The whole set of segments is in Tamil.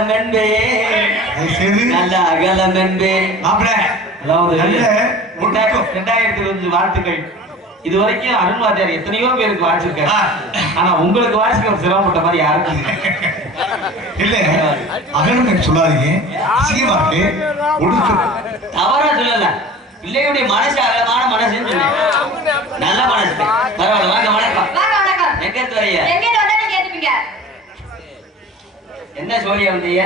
அகலம் நல்ல ரெண்டாயிரம் ரெண்டாயிரத்தி இருபது வாழ்த்துக்கள். இது வரைக்கும் அருண் வாத்தியார் எத்தனையோ பேருக்கு வாசிச்சிருக்காரு ஆ. ஆனா உங்களுக்கு வாசிக்க சிரமப்பட்ட மாதிரி யாருக்கும் இல்லை. அகலம் சொல்லாதீங்க. ஒடுக்கு. தவறா சொல்லல. பிள்ளையுடைய மனசு அகலமான மனசுன்னு சொன்னேன் நல்ல மனசு. பரவாயில்ல வாங்க வணக்கம். எங்க இருந்து என்ன சோழியா வந்தீங்க?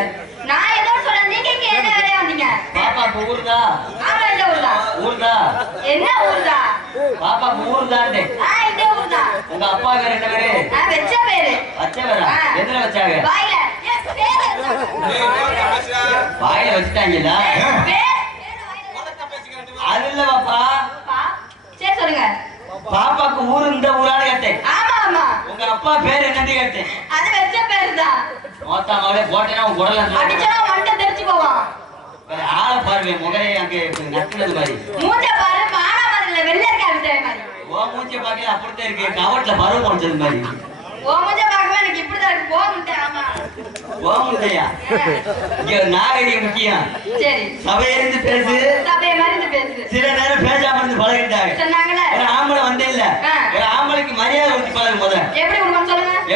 நான் ஏதோ சொல்றேன். நீங்க இங்க என்ன வேலையா வந்தீங்க? பாப்பா இப்ப ஊருதா? ஆமா இந்த ஊர்தா? ஊருதா? என்ன ஊர்தா? பாப்பா இப்ப ஊருதான்ட்டு ஆ இந்த ஊர்தா? உங்க அப்பா பேர் என்ன பேரு நான் வெச்ச பேரு வச்சவரா? ஆ. எதுல வச்சாங்க? வாயில. பேரு வாயில வச்சுட்டாங்களா? பேர் பேரு வாயில அது இல்ல பாப்பா சரி சொல்லுங்க. பாப்பாக்கு ஊரு இந்த ஊரான்னு கேட்டேன். ஆமா ஆமா. உங்க அப்பா பேர் என்னன்னு கேட்டேன். அது வெச்ச பேரு தான் மொத்தா மகளே போட்டேன்னா உன் குடல அடிச்சா மண்டை தெரிச்சு போவான் ஆள பாருங்க முகரே அங்க நக்குனது மாதிரி. மூஞ்ச பாரு மானா மாதிரி இல்ல வெள்ளை இருக்கா விஜய் மாதிரி. ஓ மூஞ்சிய பாக்கல அப்படித்தான் இருக்கு. கவட்ல பருவம் முடிச்சது மாதிரி. ஓ மூஞ்ச பார்க்கவே எனக்கு இப்படிதான் இருக்கு. போக முடியும் ஆமா. ஓ முந்தையா இங்க நாகரிகம் முக்கியம். சரி. சபையிலிருந்து பேசு. சபையை மாதிரி இருந்து பேசு. சில நேரம் பேசாம இருந்து பழகிட்டாங்க. சொன்னாங்கல்ல ஒரு ஆம்பளை வந்தே இல்ல. ஒரு ஆம்பளைக்கு மரியாதை கொடுத்து பழகு எப்படி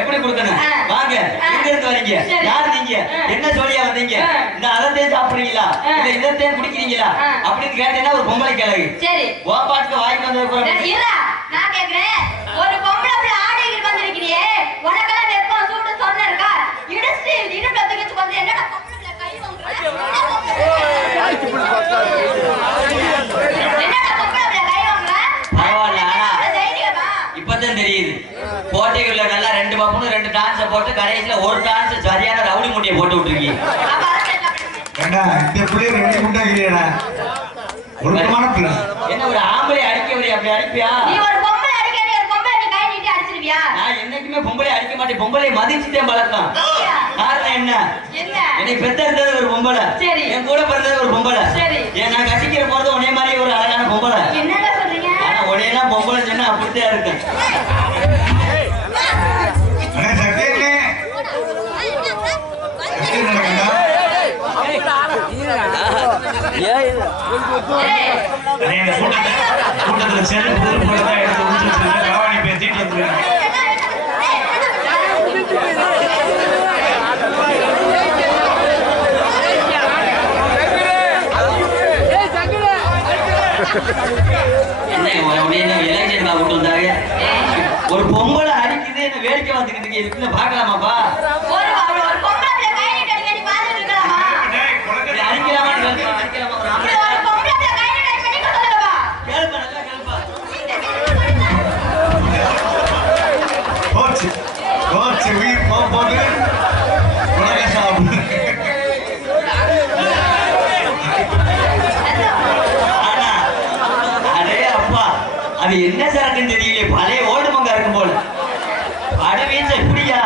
எப்படி கொடுக்கணும். வாங்க. எங்க இருந்து வரீங்க சரி. யார் நீங்க. என்ன சொல்லியா வந்தீங்க. இந்த அதத்தையும் சாப்பிடுறீங்களா. இல்ல இதத்தையும் குடிக்கிறீங்களா. அப்படின்னு கேட்டீங்கன்னா ஒரு பொம்பளை கிழகு சரி ஓ பாட்டுக்கு வாய்க்கு இருடா. நான் கேக்குறேன் ஒரு பொம்பளை பிள்ளை ஆடைகள் வந்திருக்கிறியே உனக்கெல்லாம் வெப்பம் சூடு சொன்ன இருக்கா இடிச்சு வந்து என்னடா பொம்பளை பிள்ளை கை வாங்குற? என்னடா பொம்பளை பிள்ளை கை வாங்குற? பரவாயில்ல, ஆனா- அது தைரியமா? இப்பதான் தெரியுது போட்டிகள்ல நல்லா ரெண்டு டான்ஸ போட்டு கடைசியில ஒரு டான்ஸ் சரியான ரவுடி முட்டியை போட்டு விட்டுருக்கீங்க. ஏண்டா இந்த ரெண்டு பிள்ளை என்ன ஒரு ஆம்பளை அடிக்க வரி அப்படி அடிப்பியா? நீ ஒரு பொம்பளை அடிக்க நீ ஒரு பொம்பளை நீ கை நீட்டி அடிச்சிருவியா? நான் என்னைக்குமே பொம்பளை அடிக்க மாட்டேன். பொம்பளை மதிச்சுட்டேன் பழக்கம்? காரணம் என்ன? என்ன? பெத்தெடுத்தது ஒரு பொம்பளை. சரி. என் கூட பிறந்தது ஒரு பொம்பளை. சரி. ஏன் நான் கட்டிக்கிற போறது உடனே மாதிரி ஒரு அழகான பொம்பளை. என்னடா சொல்றீங்க? ஆனா உடையெல்லாம் பொம்பளை சொன்னா அப்படித்தான் இருக்கு அண்ணே சத்தியண்ணே சத்தியம் நடக்குதா ஏய், அண்ணே இந்த கூட்டத்தை கூட்டத்துல செல்லு எடுத்து கவாணி பேசிட்டு ஒரு பொம்பளை அடிக்குது என்ன வேடிக்கை வந்துக்கிட்டு இருக்கு பாக்கலாமாப்பா என்ன சரக்குன்னு தெரியலையே பழைய ஓடு மங்கா இருக்கும் போல அட வீச எப்படியா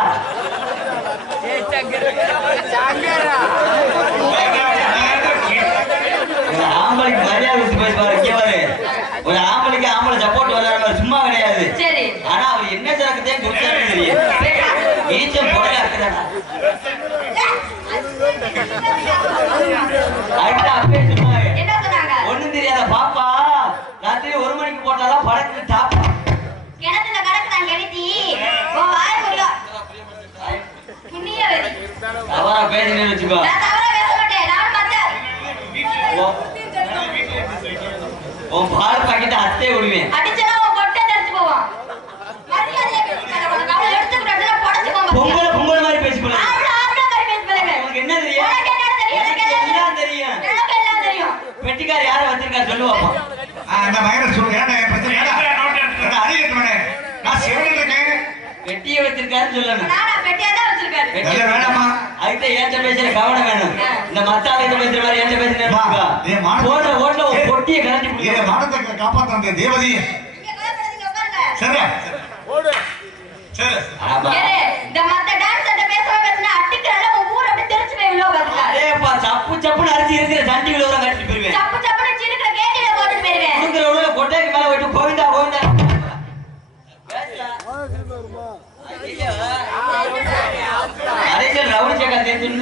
ஒரு ஆம்பளைக்கு மரியாதை விட்டு பேசுவாரு இங்க பாரு. ஒரு ஆம்பளைக்கு ஆம்பளை சப்போர்ட் வர்றாரு சும்மா கிடையாது. ஆனா அவர் என்ன சரக்குத்தையும் குடிச்சாரு தெரியும் நீச்சம் போடல இருக்குதாடா அதுக்கு அப்பே சொன்னாங்க என்ன சொன்னாங்க ஒண்ணும் தெரியாத பாப்பா ராத்திரி ஒரு படத்துல டாப் கிணத்துல கிடக்குதான் கெடுத்தி உன் வாய முடியும் புண்ணிய வெறி தவறா பேசுனேன்னு வச்சுக்கோ. நான் தவறா பேச மாட்டேன் நானும் பார்த்தேன். உன் பால் பாக்கெட் அத்தே விடுவேன். சொல்லணும் நல்ல வேணாமா? அதுக்கு ஏற்ற பேசுற? கவனம் வேணும். இந்த பேசுற மாதிரி பொட்டியை கலட்டி மானத்தை தேவதி நீங்க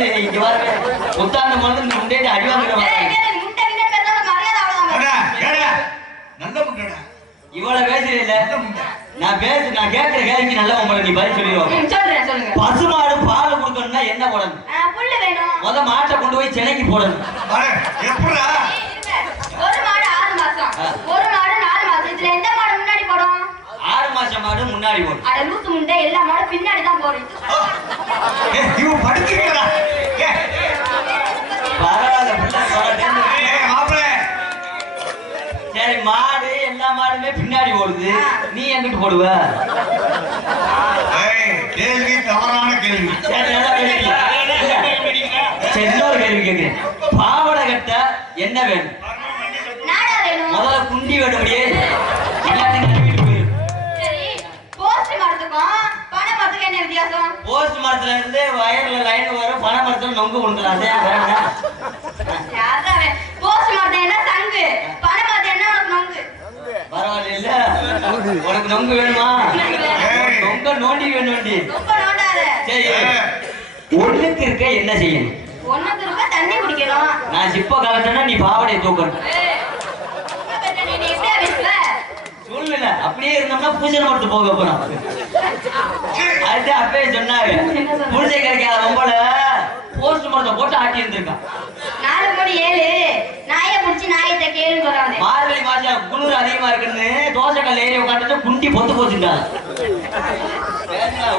தெரிஞ்சு இங்க வரவே புத்தாண்டு மருந்து இந்த அடி இவ்வளவு பேசுறீல்ல? நான் பேசு நான் கேட்கிற கேள்விக்கு நல்லா உங்களை நீ பதில் சொல்லிடுவோம் ம், சொல்றேன், சொல்லுங்க. பசுமாடு பால் கொடுக்கணும்னா என்ன போடணும்? ஆ, புல்லு வேணும். முத மாட்டை கொண்டு போய் சென்னைக்கு போடணும். அடே, எப்படிடா ஏய், இருங்க. ஒரு மாடு ஆறு மாசம். ஒரு மாடு நாலு மாசம். இதுல எந்த மாடு முன்னாடி போடும்? ஆறு மாசம் மாடு முன்னாடி போடும். அட லூசு முண்டை எல்லா மாடும் பின்னாடி தான் போடும். இவன் படிச்சிருக்கா பரவாயில்ல பிள்ளை பரவாயில்ல. மாப்பிள்ள சரி மாடு எல்லா மாடுமே பின்னாடி ஓடுது நீ எங்கிட்டு போடுவ கேள்வி தவறான கேள்வி இன்னொரு கேள்வி கேட்கிறேன் பாவடை கட்ட என்ன வேணும் நாடா வேணும் முதல்ல குண்டி வேணும்படியே போஸ்ட் மரத்துல இருந்து வயர்ல லைன் வரும் பனை மரத்துல நொங்கு யாராவே போஸ்ட் மரத்து என்ன சங்கு பனை மரத்து என்ன உனக்கு நொங்கு பரவாயில்ல உனக்கு நொங்கு வேணுமா. நொங்க நோண்டி வேணும்டி ரொம்ப நோண்டாத. சரி. ஒண்ணுக்கு இருக்க என்ன செய்யணும்? ஒண்ணுக்கு இருக்க தண்ணி குடிக்கணும் நான் சிப்ப கலட்டனா நீ பாவடையை தூக்கணும். சொல்லல. அப்படியே இருந்தோம்னா பூஜை மட்டும் போக போறோம். அது அப்பயே சொன்னாங்க பூஜை கிடைக்காத ரொம்பல போஸ்ட் மரத்தை போட்டு ஆட்டி இருந்திருக்கான் நாலு மணி ஏழு. நாயத்தை கேளு சொல்றாங்க மார்கழி மாசம் குளிர் அதிகமா இருக்குன்னு தோசை கல் ஏறி உட்காந்துட்டு குண்டி பொத்து போச்சுட்டாங்க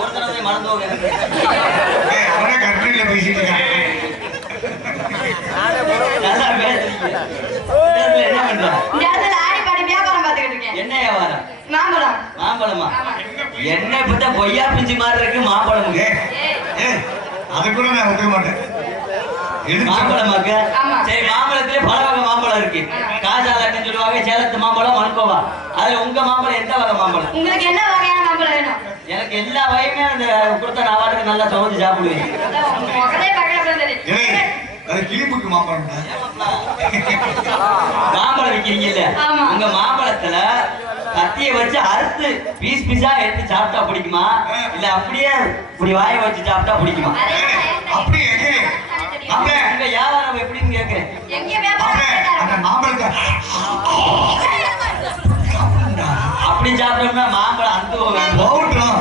ஒரு தடவை மறந்து பேசிட்டு என்ன பண்ற இந்த இடத்துல ஆடி பாடி வியாபாரம் பார்த்துக்கிட்டு இருக்கேன். என்ன வியாபாரம்? மாம்பழம். என்ன இப்ப பொய்யா பிஞ்சு மாதிரி இருக்கு மாம்பழம். அது கூட நான் ஒத்துக்க மாட்டேன். மாம்பழமாக்க ஆமா. சரி மாம்பழத்திலே பல வகை மாம்பழம் இருக்கு காஜாலட்டுன்னு சொல்லுவாங்க சேலத்து மாம்பழம் மண்கோவா அதுல உங்க மாம்பழம் எந்த வகை மாம்பழம்? உங்களுக்கு என்ன வகையான மாம்பழம் வேணும்? எனக்கு எல்லா வகையுமே அந்த கொடுத்த நான் வாட்டுக்கு நல்லா சாப்பிடுவேன். பிரதர் ஏய், அது கிளிப்புக்கு மாம்பழம்டா. மாம்பழம் விக்கிறீங்கல்ல? ஆமா. உங்க மாம்பழத்துல கத்திய வச்சு அறுத்து பீஸ் பீஸா எடுத்து சாப்பிட்டா பிடிக்குமா? இல்ல அப்படியே இப்படி வாயை வச்சு சாப்பிட்டா பிடிக்குமா? அப்படியே உங்க வியாபாரம் எப்படின்னு மாப்பிள்ளை, அந்த மாம்பழத்தை. அப்படி சாப்பிட்டோம்னா மாம்பழம் அந்த போகட்டும்.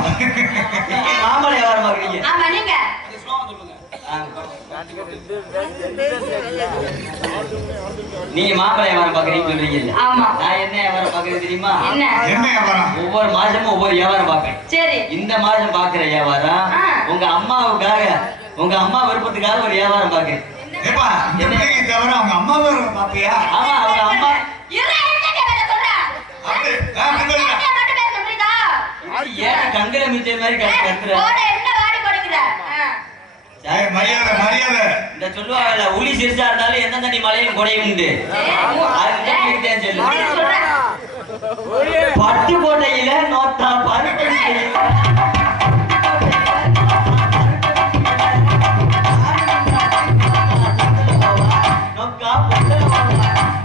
நீங்க மாம்பழம் வியாபாரம் பாக்குறீங்க ஆமா நீங்க. நீங்க மாம்பழம் வியாபாரம் பாக்குறீங்கன்னு ஆமா. நான் என்ன வியாபாரம் பாக்குறது தெரியுமா? என்ன? என்ன வியாபாரம்? ஒவ்வொரு மாசமும் ஒவ்வொரு வியாபாரம் பாப்பேன் சரி. இந்த மாசம் பாக்குற வியாபாரம். உங்க அம்மாவுக்காக உங்க அம்மா விருப்பத்துக்காக ஒரு வியாபாரம் பாக்குறேன் ஏப்பா, இந்த பிள்ளைக்கு தவிர அவங்க அம்மாவை பாப்பியா? ஆமா அவங்க அம்மா? ஏன் கங்கல மிச்ச மாதிரி கத்து- கத்துற போட என்ன வாடி கொடுக்குற? ஆ. ஏய், மரியாதை மரியாதை இந்த சொல்லுவாங்கல்ல உளி சிறுசா இருந்தாலும் எந்த தண்ணி மலையும் குடையும் உண்டு ஏய், அது தெரிஞ்சுக்கிட்டேன்னு சொல்லு. முடிவு சொல்றேன். பட்டுக்கோட்டையில நோத்தா பருப்பு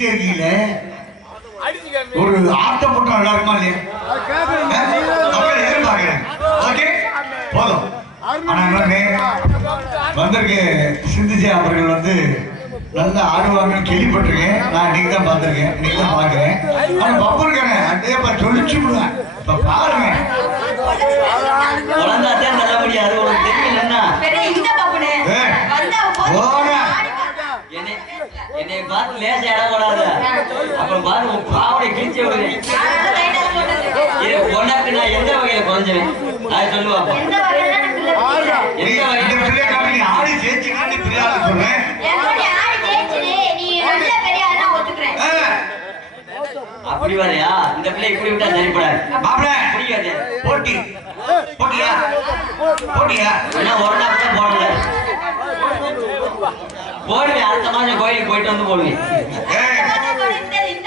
பேசிட்டே இருக்கீங்களே ஒரு ஆட்டம் போட்டா நல்லா இருக்குமா இல்லையா? பாக்குறேன் ஓகே? போதும். வந்திருக்கு. சிந்துஜா அவர்கள் வந்து நல்லா ஆடுவாங்கன்னு கேள்விப்பட்டிருக்கேன். நான் இன்னைக்கு தான் பார்த்துருக்கேன். இன்னைக்கு தான் பார்க்குறேன். ஆனா பப்பிருக்காங்க அதே மாதிரி தொழிச்சு விடுவேன் பாருங்க. வளர்ந்தாத்தான் நல்லபடியா அது ஒரு தெரியலன்னா பார்த்து லேச இடம் போடாத அப்புறம் பாரு உன் பாவனை கிழிச்சு விடுறேன். உனக்கு நான் எந்த வகையில குறைஞ்சேன் அது சொல்லுவா எந்த வகையில ஆடி ஜெயிச்சுக்காண்டி பிரியாத சொல்றேன். அப்படி வரையா? இந்த பிள்ளை இப்படி விட்டா சரிப்படாது. போட்டியா? போட்டியா? போடல போடுவேன் அடுத்த மாதம் கோயிலுக்கு போயிட்டு வந்து போடுவேன் இந்த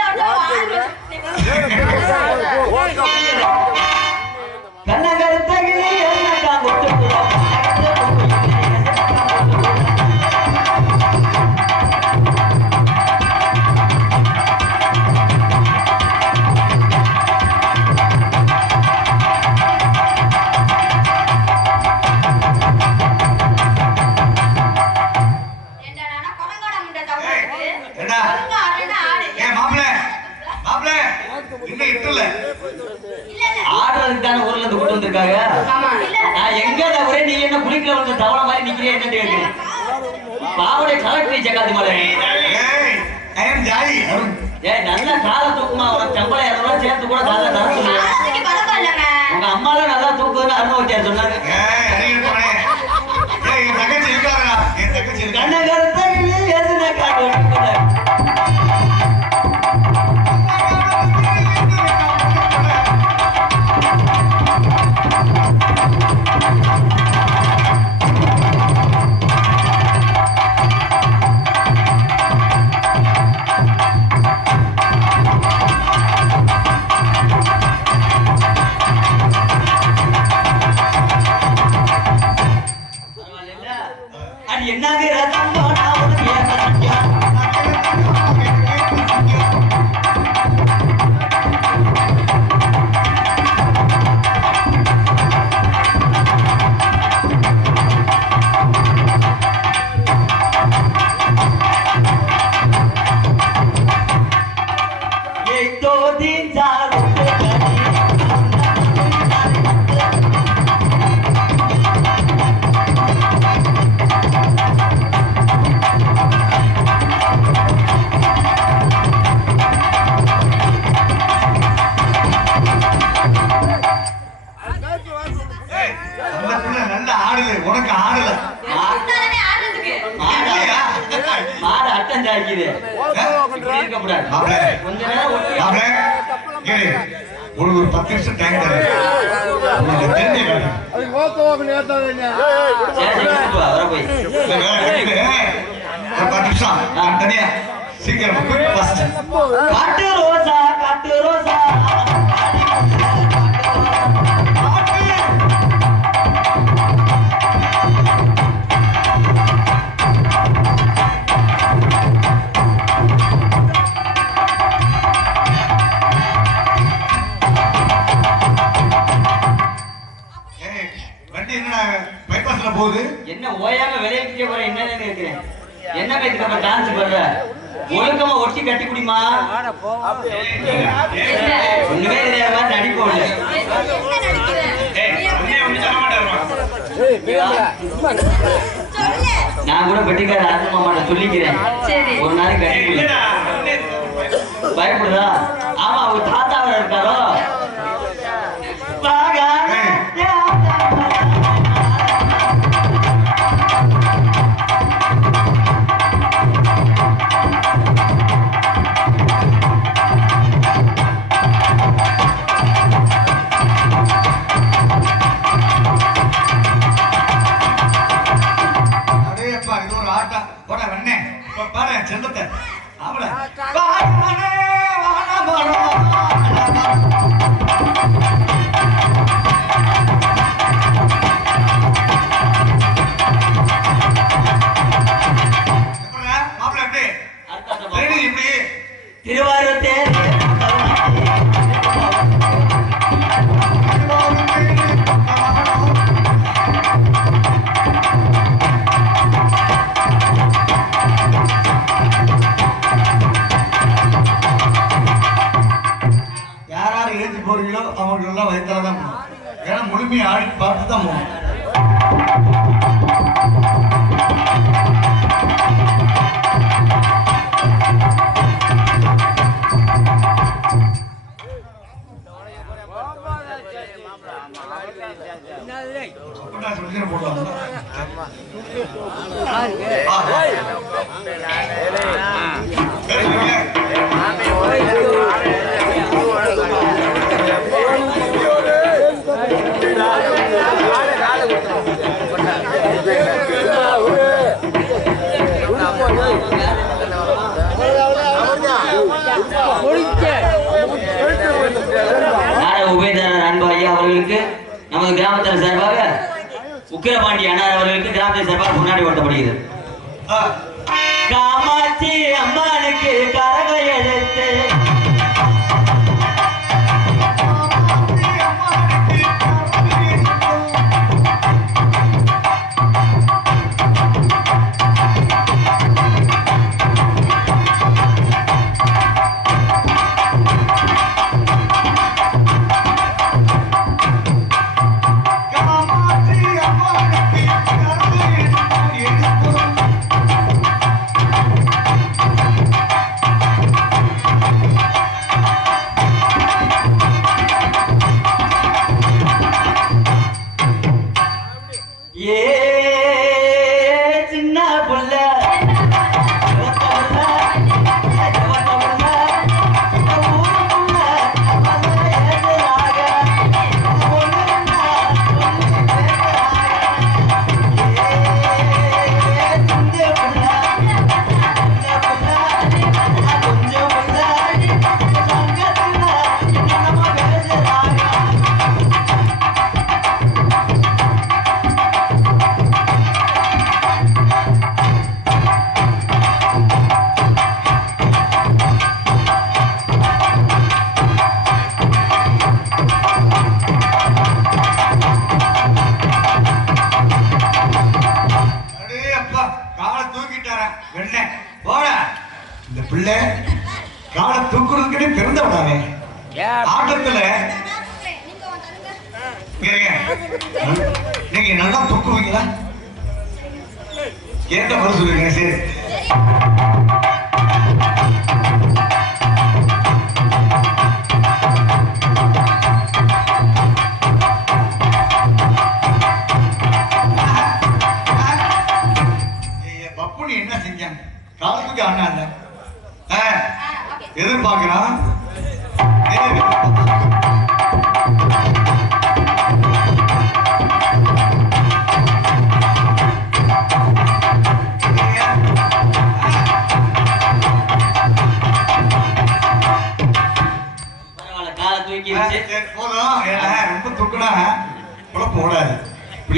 போது என்ன ஓயாம விளையாட்டு போற என்ன இருக்கிறேன் என்ன பேச்சு நம்ம டான்ஸ் பண்ற ஒழுக்கமா ஒட்டி கட்டி குடிமா? ஒண்ணுமே இல்லையா நடிப்போம் நான் கூட பெட்டிக்கார ஆத்மா மாட்ட சொல்லிக்கிறேன். ஒரு நாளைக்கு பயப்படுதா ஆமா அவர் தாத்தா இருக்காரோ? கேட்ட பதில் சொல்லுங்க சரி. என்ன செஞ்சாங்க? காலத்துக்கு அண்ணா இல்ல. எதிர்பார்க்கிறான். போதும் ரொம்ப தூக்குனா ஓடாது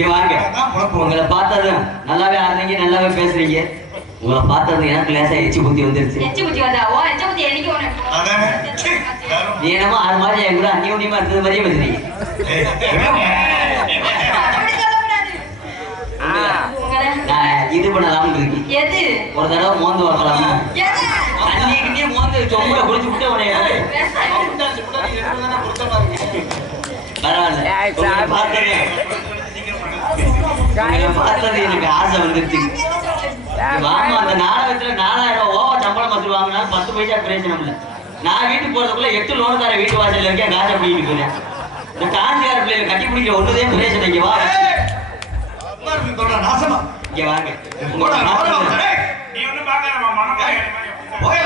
வாங்க குழப்பம் உங்களை பார்த்தது நல்லாவே ஆடுறீங்க நல்லாவே பேசுறீங்க உங்களை பார்த்தது எனக்கு லேசா எச்சி புத்தி வந்துருச்சு நீ என்னமோ ஆறு மாதம் என் கூட அந்நியோன்யமா இருந்தது மாதிரியே பேசுறீங்க. இது பண்ணலாம்னு இருக்கேன் எது? ஒரு தடவை மோந்து வரலாமா எது? அன்னைக்கிட்டே மோந்து சொம்புல குடிச்சு விட்டு உடனே எனக்கு ஆசை வந்துருச்சு. வாமா அந்த நாடகத்துல நாலாயிரம் ரூபாய் ஓவா சம்பளம் வசூல் வாங்கினாலும் பத்து பைசா பிரயோஜனம் இல்லை. நான் வீட்டுக்கு போறதுக்குள்ள எட்டு லோனுக்கார வீட்டு வாசல்ல இருக்கேன் காசை பிடிக்கிட்டு இருக்கிறேன் இந்த பிள்ளைகளை கட்டி பிடிக்கிற ஒண்ணுதே பிரயோஜனம் இங்க வா. இங்க வாங்க. போய்.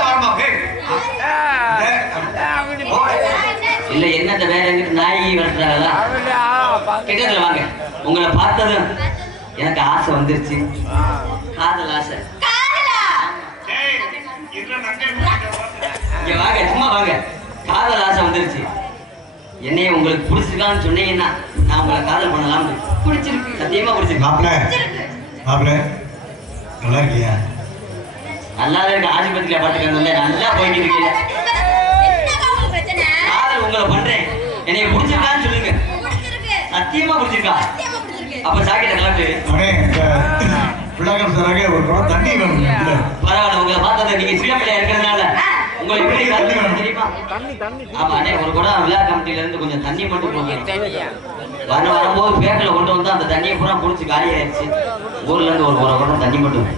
இல்ல என்னத்த வேற எங்கிட்ட நாயகி வளர்த்துறாங்களா கிட்டத்துல வாங்க. உங்களை பார்த்ததும் எனக்கு ஆசை வந்துருச்சு. காதல் ஆசை. இங்க வாங்க சும்மா வாங்க. காதல் ஆசை வந்துருச்சு. என்னைய உங்களுக்கு பிடிச்சிருக்கான்னு சொன்னீங்கன்னா நான் உங்களை காதல் பண்ணலாம்னு. பிடிச்சிருக்கு. சத்தியமா பிடிச்சிருக்கா. மாப்பிள்ளை, பிடிச்சிருக்கு மாப்பிள்ளை, நல்லா இருக்கியா? நல்லா இருக்க ஆஸ்பத்திரியில பாத்துக்க நல்லா போயிட்டு இருக்கீங்க உங்களை பண்றேன். என்னைய பிடிச்சிருக்கான்னு சொல்லுங்க. சத்தியமா பிடிச்சிருக்கா அப்ப சாக்கிட்ட கிளம்பு. சாராக ஒரு குடம் தண்ணி வேணும். இல்ல? பரவாயில்ல உங்களை பார்த்தது நீங்க சின்ன பிள்ளையா இருக்கிறதுனால. உங்களுக்கு எப்படி வேணும். தெரியுமா? ஆமா அண்ணே ஒரு குடம் விழா கமிட்டில இருந்து கொஞ்சம் தண்ணி மட்டும் கொடுங்க வர வரும்போது பேக்கில் கொண்டு வந்து அந்த தண்ணியை பூரா குடிச்சு காலி ஆயிடுச்சு ஊர்ல இருந்து ஒரு ஒரு குடம் தண்ணி மட்டும்